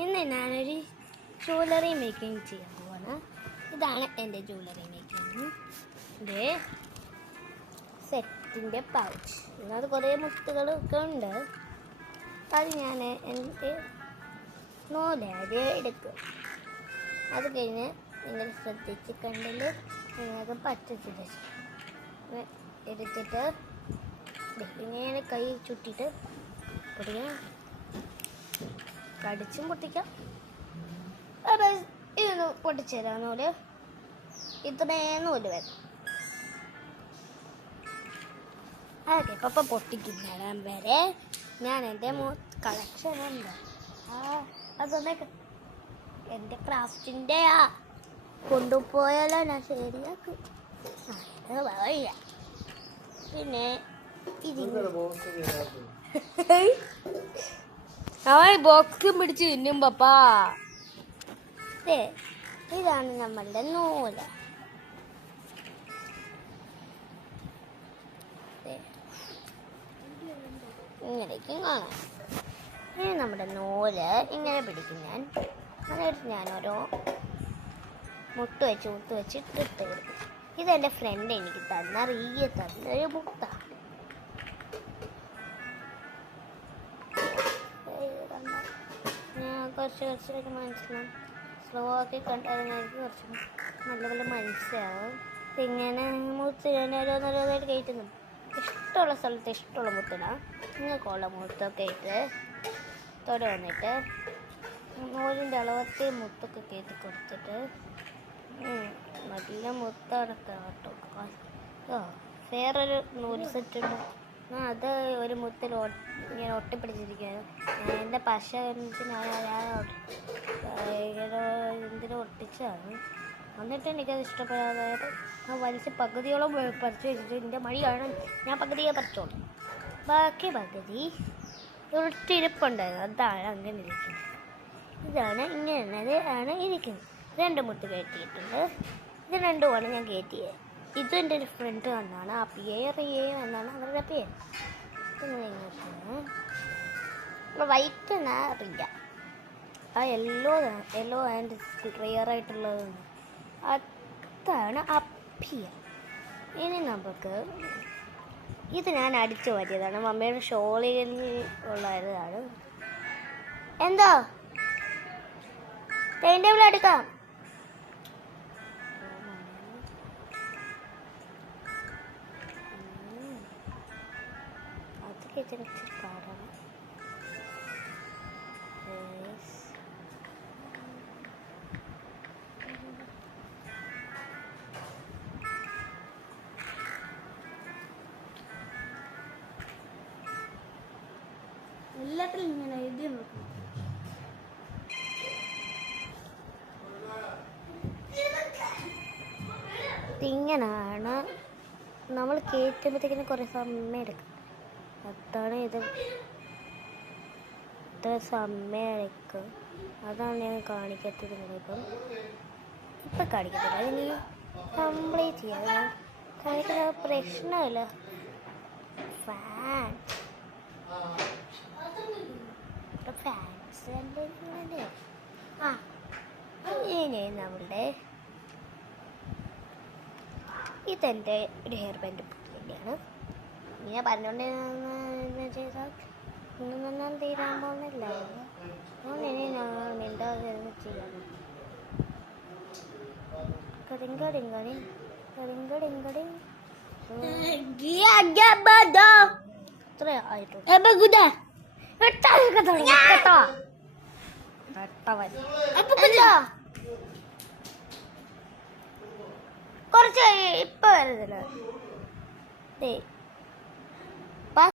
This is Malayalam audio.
ഇന്ന് ഞാനൊരു ജ്വല്ലറി മേക്കിംഗ് ചെയ്യാൻ പോവാണ്. ഇതാണ് എൻ്റെ ജ്വല്ലറി മേക്കിംഗ്. ഇത് സെറ്റിൻ്റെ പൗച്ച്. ഇതിനകത്ത് കുറേ മുത്തുകളൊക്കെ ഉണ്ട്. അത് ഞാൻ എൻ്റെ നൂലാതെ എടുക്കും. അത് കഴിഞ്ഞ് നിങ്ങൾ ശ്രദ്ധിച്ച് കണ്ടിൽ നിങ്ങൾക്ക് പറ്റിച്ചിട്ട് എടുത്തിട്ട് ഇങ്ങനെ കൈ ചുട്ടിട്ട് പൊടിക്കാം, കടിച്ചും പൊട്ടിക്കാം. ഇതൊന്ന് പൊട്ടിച്ചു തരാം. നൂല് ഇത്രയും നൂല് വരും. ഓക്കെ, ഇപ്പം പൊട്ടിക്കുന്നേരം വരെ ഞാൻ എൻ്റെ കളക്ഷൻ ഉണ്ട്. അതൊന്ന് എൻ്റെ ക്രാഫ്റ്റിൻ്റെ കൊണ്ടുപോയാലോ ഞാൻ ശരിയാക്കും. പിന്നെ ബോക്സും പിടിച്ച് തിന്നും പപ്പാ. ഇതാണ് നമ്മളുടെ നൂല്. ഇങ്ങനെയൊക്കെ കാണാം. ഇനി നമ്മുടെ നൂല് ഇങ്ങനെ പിടിക്കും ഞാൻ. എന്നിട്ട് ഞാനോരോ മുട്ട് വെച്ച് ഇട്ട് കൊടുക്കും. ഇതെൻ്റെ ഫ്രണ്ട് എനിക്ക് തന്നൊരു മുത്ത. ഞാൻ കുറച്ചൊക്കെ മനസ്സിലാവും. സ്ലോ ആക്കി കണ്ടാലും എനിക്ക് കുറച്ച് നല്ല മനസ്സിലാവും. ഇങ്ങനെ മുത്ത് ഞാൻ ഓരോന്നോരോന്നായിട്ട് കയറ്റുന്നു. ഇഷ്ടമുള്ള സ്ഥലത്ത് ഇഷ്ടമുള്ള മുത്തിടാം. നിങ്ങൾക്കുള്ള മുത്തൊക്കെ ഇട്ട് തൊടെ വന്നിട്ട് നൂലിൻ്റെ അളവത്തിൽ മുത്തൊക്കെ കയറ്റി കൊടുത്തിട്ട് നല്ല മുത്തടക്കം കേട്ടോ. വേറൊരു നൂല് സെറ്റുണ്ട്. അത് ഒരു മുത്തിൽ ഇങ്ങനെ ഒട്ടിപ്പിടിച്ചിരിക്കുകയാണ്. എൻ്റെ പശ എന്തിനും ഒട്ടിച്ചതാണ്. എന്നിട്ട് എനിക്കത് ഇഷ്ടപ്പെടാതെ വലിച്ച് പകുതിയോളം പറിച്ചു വെച്ചിട്ട് എൻ്റെ മടിയാണ്. ഞാൻ പകുതിയെ പറിച്ചോളൂ. ബാക്കി പകുതി ഒട്ടിരിപ്പുണ്ടായിരുന്നു. അതാണ് അങ്ങനെ ഇരിക്കുന്നത്. ഇങ്ങനെ ഇരിക്കുന്നത്. 2 മുത്ത് കയറ്റിയിട്ടുണ്ട്. ഇത് രണ്ടുമാണ് ഞാൻ കയറ്റിയത്. ഇതും എൻ്റെ ഒരു ഫ്രണ്ട് വന്നാണ്. ആ റിയ എന്നാണ് അവരുടെ പേര്. പിന്നെ നിങ്ങൾക്ക് വൈറ്റ് റിയ, ആ യെല്ലോ ആൻഡ് ക്ലിയറായിട്ടുള്ളത് അതാണ് അപ്പിയ. ഇനി നമുക്ക് ഇത് ഞാൻ അടിച്ചു മാറ്റിയതാണ്. മമ്മിയുടെ ഷോളിൽ ഉള്ളതാണ്. എന്താ ടൈം ടേബിൾ എടുക്കാം. അതൊക്കെ ഇച്ചിരി പാടാണ്. എല്ലാത്തിലും ഇങ്ങനെ എഴുതി നോക്കും. ഇങ്ങനാണ് നമ്മൾ കയറ്റുമ്പോഴത്തേക്കിന് കുറേ സമയം എടുക്കും. അതാണ് ഇത് ഇത്ര സമയം എടുക്കും. അതാണ് ഞാൻ കാണിക്കത്തത്. ഇപ്പം കാണിക്കത്തില്ല. അതിന് കംപ്ലീറ്റ് ചെയ്യാം. കാണിക്കുന്ന പ്രശ്നമില്ല. ഫാൻസ് ഇനി നമ്മളുടെ ഇതെൻ്റെ ഒരു ഹെയർ ബാൻഡ് വേണ്ടിയാണ്. ഇങ്ങനെ പറഞ്ഞുകൊണ്ട് ചെയ്താൽ ഒന്നും തീരാൻ പോകുന്നില്ല. ഇനി ഞങ്ങൾ മിണ്ടാതെ ചെയ്യാം. കടിങ്കടിങ്കടി കടിങ്കടിങ്കടി ഇത്ര ആയിട്ടുണ്ട്. കുറച്ച് ഇപ്പൊ വരുന്നില്ല.